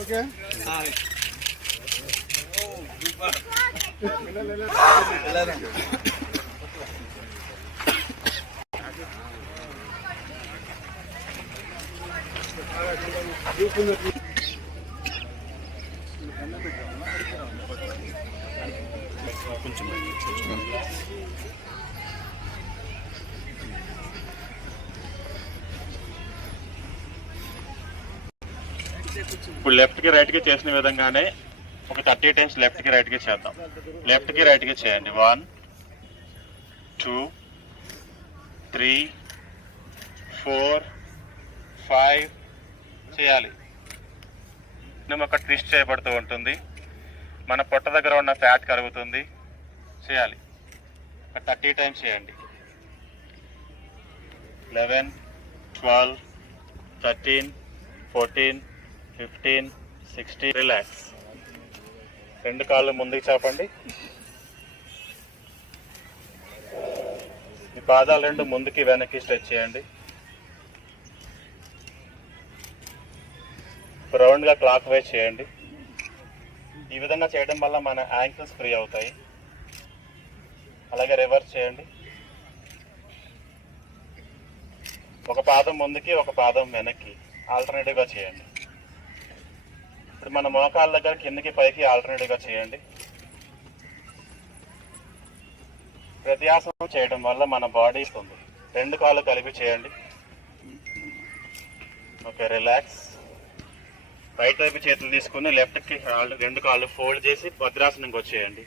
Okay ఇప్పుడు left కి రైట్కి చేసిన విధంగానే ఒక థర్టీ టైమ్స్ లెఫ్ట్కి రైట్కి చేద్దాం. లెఫ్ట్కి రైట్కి చేయండి. One two three four five చేయాలి. ఒక ట్విస్ట్ చేయబడుతూ ఉంటుంది. మన పొట్ట దగ్గర ఉన్న ఫ్యాట్ కరుగుతుంది. చేయాలి. ఒక థర్టీ టైమ్స్ చేయండి. Eleven twelve thirteen fourteen fifteen sixty relax. రెండు కాళ్ళు ముందుకు చాపండి. ఈ పాదాలు రెండు ముందుకి వెనక్కి స్ట్రెచ్ చేయండి. రౌండ్గా క్లాక్ వైజ్ చేయండి. ఈ విధంగా చేయడం వల్ల మన యాంకిల్స్ ఫ్రీ అవుతాయి. అలాగే రివర్స్ చేయండి. ఒక పాదం ముందుకి ఒక పాదం వెనక్కి. ఆల్టర్నేటివ్గా చేయండి. మన మోకాళ్ళ దగ్గర కిందకి పైకి ఆల్టర్నేటివ్గా చేయండి. ప్రత్యాసనం చేయడం వల్ల మన బాడీ ఇస్తుంది రెండు కాళ్ళు కలిపి చేయండి. ఓకే రిలాక్స్ రైట్ వైపు చేతులు తీసుకుని లెఫ్ట్కి రెండు కాళ్ళు ఫోల్డ్ చేసి భద్రాసనంకి వచ్చేయండి.